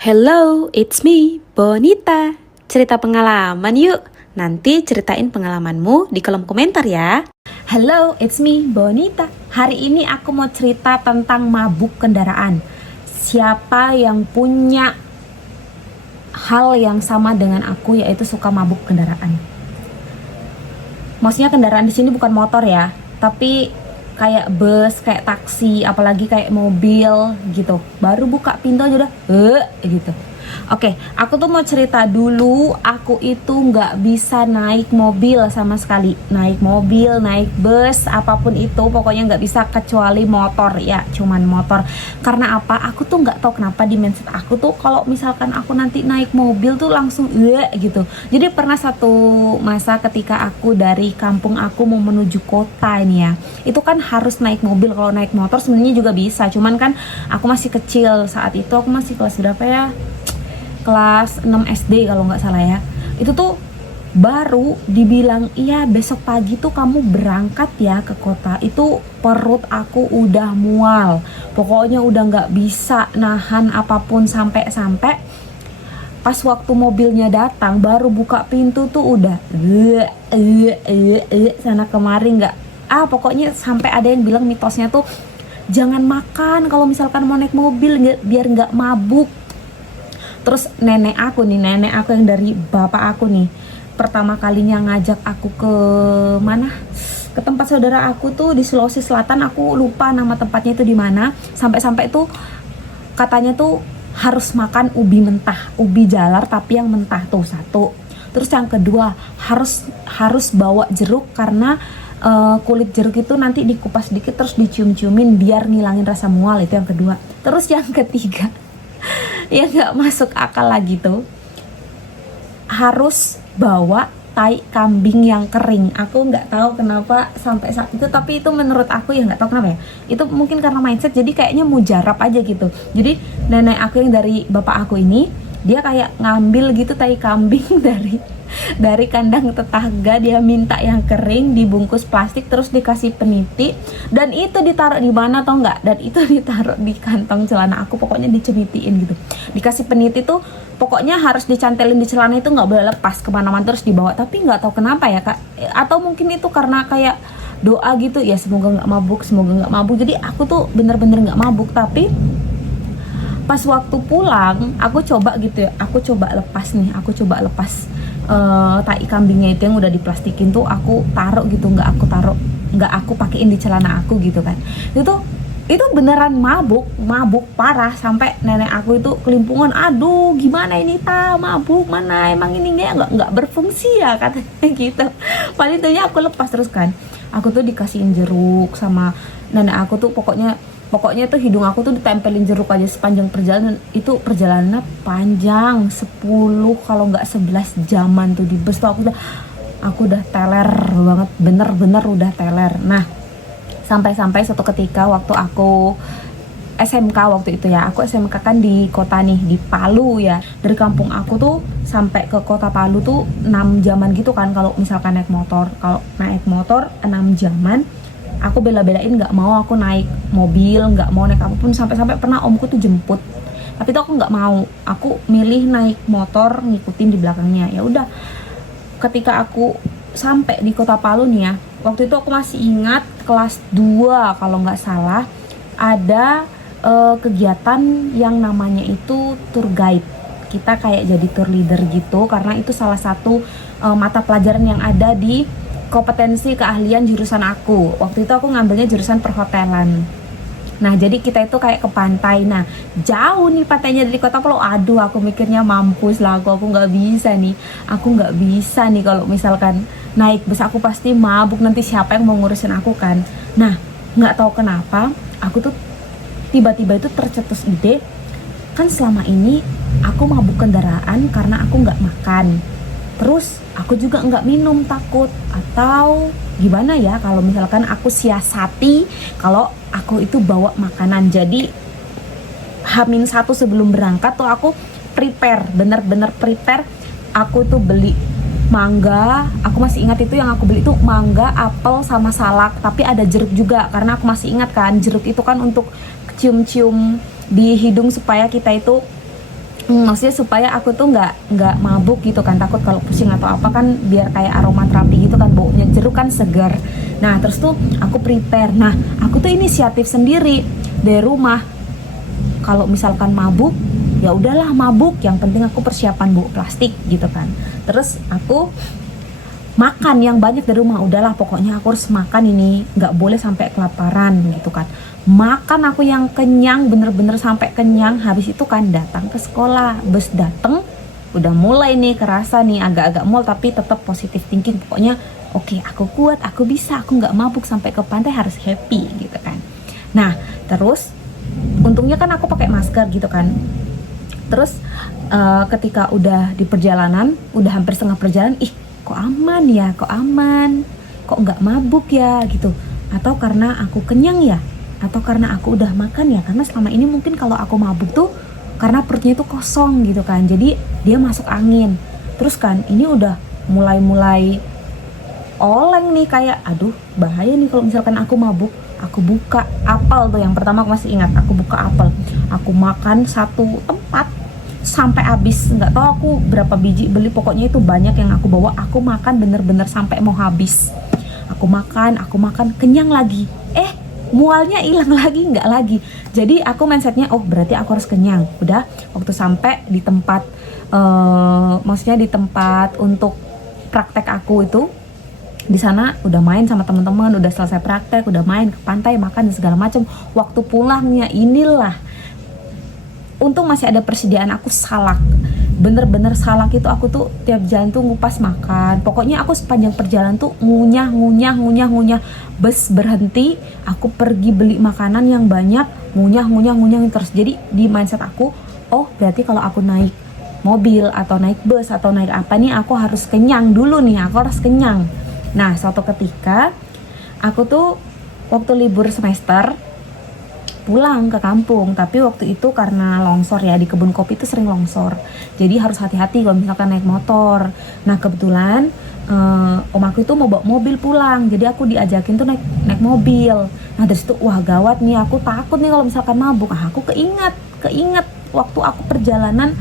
Hello, it's me, Bonita. Cerita pengalaman yuk. Nanti ceritain pengalamanmu di kolom komentar ya. Hello, it's me, Bonita. Hari ini aku mau cerita tentang mabuk kendaraan. Siapa yang punya hal yang sama dengan aku, yaitu suka mabuk kendaraan? Maksudnya kendaraan di sini bukan motor ya, tapi kayak bus, kayak taksi, apalagi kayak mobil gitu. Baru buka pintu aja udah gitu. Oke, aku tuh mau cerita dulu. Aku itu nggak bisa naik mobil sama sekali. Naik mobil, naik bus, apapun itu, pokoknya nggak bisa kecuali motor ya, cuman motor. Karena apa? Aku tuh nggak tahu kenapa di mindset aku tuh kalau misalkan aku nanti naik mobil tuh langsung gitu. Jadi pernah satu masa ketika aku dari kampung aku mau menuju kota ini ya, itu kan harus naik mobil. Kalau naik motor sebenarnya juga bisa, cuman kan aku masih kecil saat itu. Aku masih kelas berapa ya? Kelas 6 SD kalau nggak salah ya. Itu tuh baru dibilang iya besok pagi tuh kamu berangkat ya ke kota. Itu perut aku udah mual, pokoknya udah nggak bisa nahan apapun. Sampai pas waktu mobilnya datang, baru buka pintu tuh udah sana kemari nggak, pokoknya sampai ada yang bilang mitosnya tuh jangan makan kalau misalkan mau naik mobil biar nggak mabuk. Terus nenek aku yang dari bapak aku nih, pertama kalinya ngajak aku ke mana? Ke tempat saudara aku tuh di Sulawesi Selatan. Aku lupa nama tempatnya itu di mana. Sampai tuh katanya tuh harus makan ubi mentah, ubi jalar tapi yang mentah tuh satu. Terus yang kedua harus bawa jeruk karena kulit jeruk itu nanti dikupas dikit terus dicium-ciumin biar ngilangin rasa mual. Itu yang kedua. Terus yang ketiga ya nggak masuk akal lagi tuh, harus bawa tai kambing yang kering. Aku nggak tahu kenapa sampai saat itu, tapi itu menurut aku ya nggak tahu kenapa ya, itu mungkin karena mindset, jadi kayaknya mujarab aja gitu. Jadi nenek aku yang dari bapak aku ini, dia kayak ngambil gitu tai kambing dari kandang tetangga. Dia minta yang kering dibungkus plastik terus dikasih peniti, dan itu ditaruh di mana tau nggak? Dan itu ditaruh di kantong celana aku, pokoknya dicemitiin gitu. Dikasih peniti tuh pokoknya harus dicantelin di celana, itu nggak boleh lepas kemana-mana, terus dibawa. Tapi nggak tahu kenapa ya kak, atau mungkin itu karena kayak doa gitu ya, semoga nggak mabuk. Jadi aku tuh bener-bener nggak mabuk. Tapi pas waktu pulang aku coba gitu ya, aku coba lepas tai kambingnya itu yang udah diplastikin tuh, aku taruh gitu, nggak aku pakein di celana aku gitu kan. Itu beneran mabuk parah, sampai nenek aku itu kelimpungan. Aduh gimana ini mabuk, mana emang ini nggak berfungsi ya katanya gitu. Paling intinya aku lepas terus kan, aku tuh dikasihin jeruk sama nenek aku tuh, pokoknya tuh hidung aku tuh ditempelin jeruk aja sepanjang perjalanan. Itu perjalanannya panjang 10 kalau nggak 11 jaman tuh di bus tuh. Aku udah teler banget, bener-bener udah teler. Nah sampai suatu ketika waktu aku SMK waktu itu ya, aku SMK kan di kota nih, di Palu ya. Dari kampung aku tuh sampai ke kota Palu tuh 6 jaman gitu kan kalau misalkan naik motor. Kalau naik motor 6 jaman, aku bela-belain nggak mau aku naik mobil, nggak mau naik apapun. Sampai pernah omku tuh jemput, tapi tuh aku nggak mau. Aku milih naik motor ngikutin di belakangnya. Ya udah, ketika aku sampai di kota Palu nih ya, waktu itu aku masih ingat kelas 2 kalau nggak salah, ada kegiatan yang namanya itu tour guide. Kita kayak jadi tour leader gitu, karena itu salah satu mata pelajaran yang ada di kompetensi keahlian jurusan aku. Waktu itu aku ngambilnya jurusan perhotelan. Nah jadi kita itu kayak ke pantai. Nah jauh nih pantainya dari kota Palu. Aduh aku mikirnya mampus lah aku nggak bisa nih kalau misalkan naik bus. Aku pasti mabuk, nanti siapa yang mau ngurusin aku kan. Nah nggak tahu kenapa aku tuh tiba-tiba itu tercetus ide, kan selama ini aku mabuk kendaraan karena aku nggak makan, terus aku juga nggak minum, takut. Atau gimana ya kalau misalkan aku siasati kalau aku itu bawa makanan. Jadi H-1 sebelum berangkat tuh aku bener-bener prepare. Aku tuh beli mangga, aku masih ingat itu yang aku beli itu mangga, apel sama salak, tapi ada jeruk juga karena aku masih ingat kan jeruk itu kan untuk cium-cium di hidung supaya kita itu maksudnya supaya aku tuh nggak mabuk gitu kan, takut kalau pusing atau apa kan, biar kayak aromaterapi gitu kan, baunya jeruk kan segar. Nah terus tuh aku prepare, nah aku tuh inisiatif sendiri dari rumah. Kalau misalkan mabuk, ya udahlah mabuk, yang penting aku persiapan bau plastik gitu kan. Terus aku makan yang banyak dari rumah, udahlah pokoknya aku harus makan ini, nggak boleh sampai kelaparan gitu kan. Makan aku yang kenyang, bener-bener sampai kenyang. Habis itu kan datang ke sekolah, bus dateng, udah mulai nih kerasa nih agak-agak mual, tapi tetap positive thinking, pokoknya oke, aku kuat, aku bisa, aku nggak mabuk, sampai ke pantai harus happy gitu kan. Nah terus untungnya kan aku pakai masker gitu kan. Terus ketika udah di perjalanan, udah hampir setengah perjalanan, ih kok aman ya, kok aman, kok nggak mabuk ya gitu. Atau karena aku kenyang ya, atau karena aku udah makan ya. Karena selama ini mungkin kalau aku mabuk tuh karena perutnya itu kosong gitu kan, jadi dia masuk angin. Terus kan ini udah mulai oleng nih, kayak aduh bahaya nih kalau misalkan aku mabuk. Aku buka apel tuh, yang pertama aku masih ingat, aku buka apel, aku makan satu tempat sampai habis. Nggak tahu aku berapa biji beli, pokoknya itu banyak yang aku bawa. Aku makan bener-bener sampai mau habis. Aku makan, kenyang lagi, mualnya hilang lagi, nggak lagi. Jadi aku mindsetnya, oh berarti aku harus kenyang. Udah, waktu sampai di tempat maksudnya di tempat untuk praktek aku itu, di sana udah main sama teman-teman, udah selesai praktek, udah main ke pantai, makan dan segala macam. Waktu pulangnya inilah, untung masih ada persediaan aku salak. Bener-bener salak itu aku tuh tiap jalan tuh ngupas makan. Pokoknya aku sepanjang perjalanan tuh ngunyah. Bus berhenti, aku pergi beli makanan yang banyak, ngunyah terus. Jadi di mindset aku, oh berarti kalau aku naik mobil atau naik bus atau naik apa nih, aku harus kenyang dulu nih, aku harus kenyang. Nah suatu ketika aku tuh waktu libur semester pulang ke kampung, tapi waktu itu karena longsor ya, di kebun kopi itu sering longsor, jadi harus hati-hati kalau misalkan naik motor. Nah kebetulan om aku itu mau bawa mobil pulang, jadi aku diajakin tuh naik mobil. Nah dari situ wah gawat nih, aku takut nih kalau misalkan mabuk. Aku keinget waktu aku perjalanan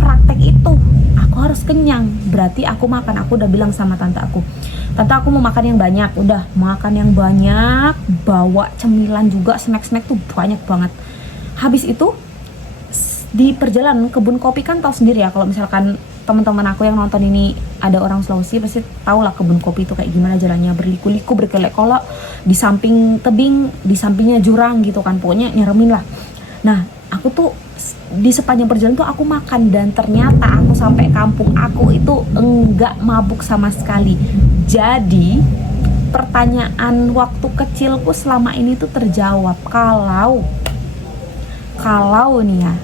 praktek itu, aku harus kenyang, berarti aku makan. Aku udah bilang sama tante aku mau makan yang banyak, udah makan yang banyak, bawa cemilan juga, snack tuh banyak banget. Habis itu di perjalanan kebun kopi kan tahu sendiri ya, kalau misalkan teman-teman aku yang nonton ini ada orang Sulawesi pasti tahu lah kebun kopi itu kayak gimana jalannya, berliku-liku, berkelok-kelok, di samping tebing, di sampingnya jurang gitu kan, pokoknya nyeremin lah. Nah aku tuh di sepanjang perjalanan tuh aku makan, dan ternyata aku sampai kampung aku itu enggak mabuk sama sekali. Jadi pertanyaan waktu kecilku selama ini tuh terjawab. Kalau nih ya,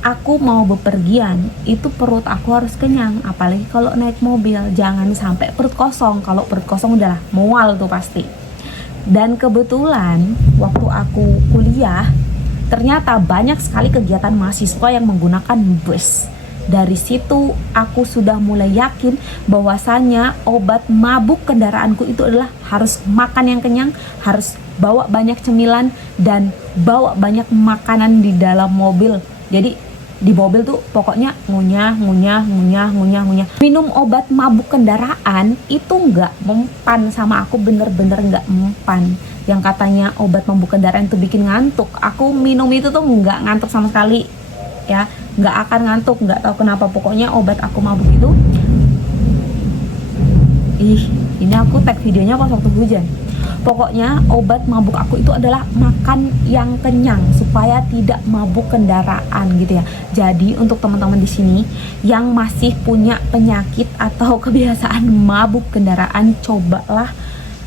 aku mau bepergian, itu perut aku harus kenyang. Apalagi kalau naik mobil, jangan sampai perut kosong. Kalau perut kosong udahlah mual tuh pasti. Dan kebetulan waktu aku kuliah, ternyata banyak sekali kegiatan mahasiswa yang menggunakan bus. Dari situ aku sudah mulai yakin bahwasannya obat mabuk kendaraanku itu adalah harus makan yang kenyang, harus bawa banyak cemilan, dan bawa banyak makanan di dalam mobil. Jadi di mobil tuh pokoknya ngunyah. Minum obat mabuk kendaraan itu nggak mempan sama aku, bener-bener nggak mempan. Yang katanya obat mabuk kendaraan itu bikin ngantuk, aku minum itu tuh nggak ngantuk sama sekali ya, nggak akan ngantuk, nggak tahu kenapa. Pokoknya obat aku mabuk itu, ini aku tag videonya pas waktu hujan. Pokoknya obat mabuk aku itu adalah makan yang kenyang supaya tidak mabuk kendaraan gitu ya. Jadi untuk teman-teman di sini yang masih punya penyakit atau kebiasaan mabuk kendaraan, cobalah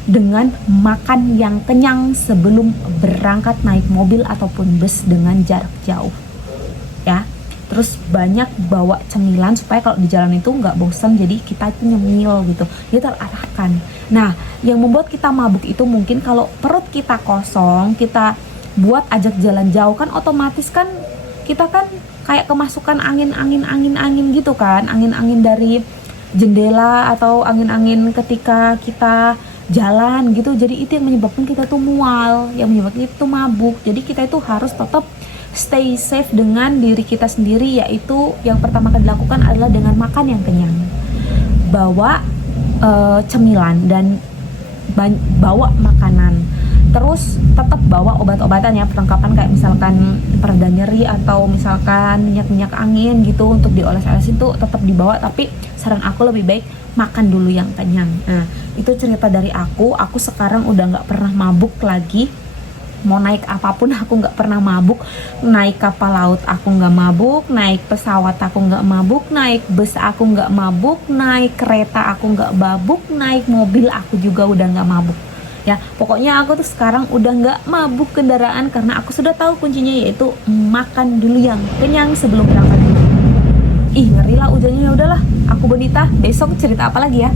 dengan makan yang kenyang sebelum berangkat naik mobil ataupun bus dengan jarak jauh ya. Terus banyak bawa cemilan supaya kalau di jalan itu nggak bosan, jadi kita itu nyemil gitu, dia terarahkan. Nah yang membuat kita mabuk itu mungkin kalau perut kita kosong, kita buat ajak jalan jauh kan, otomatis kan kita kan kayak kemasukan angin gitu kan, angin dari jendela atau angin ketika kita jalan gitu. Jadi itu yang menyebabkan kita tuh mual, yang menyebabkan itu mabuk. Jadi kita itu harus tetap stay safe dengan diri kita sendiri, yaitu yang pertama kali dilakukan adalah dengan makan yang kenyang, bawa cemilan dan bawa makanan, terus tetap bawa obat-obatan ya, perlengkapan kayak misalkan pereda nyeri atau misalkan minyak-minyak angin gitu untuk dioles-oles itu tetap dibawa, tapi saran aku lebih baik makan dulu yang kenyang. Nah, itu cerita dari aku sekarang udah nggak pernah mabuk lagi. Mau naik apapun aku nggak pernah mabuk, naik kapal laut aku nggak mabuk, naik pesawat aku nggak mabuk, naik bus aku nggak mabuk, naik kereta aku nggak mabuk, naik mobil aku juga udah nggak mabuk. Ya, pokoknya aku tuh sekarang udah nggak mabuk kendaraan karena aku sudah tahu kuncinya, yaitu makan dulu yang kenyang sebelum berangkat. Ih, ngeri lah hujannya. Ya udahlah, aku Bonita, besok cerita apa lagi ya?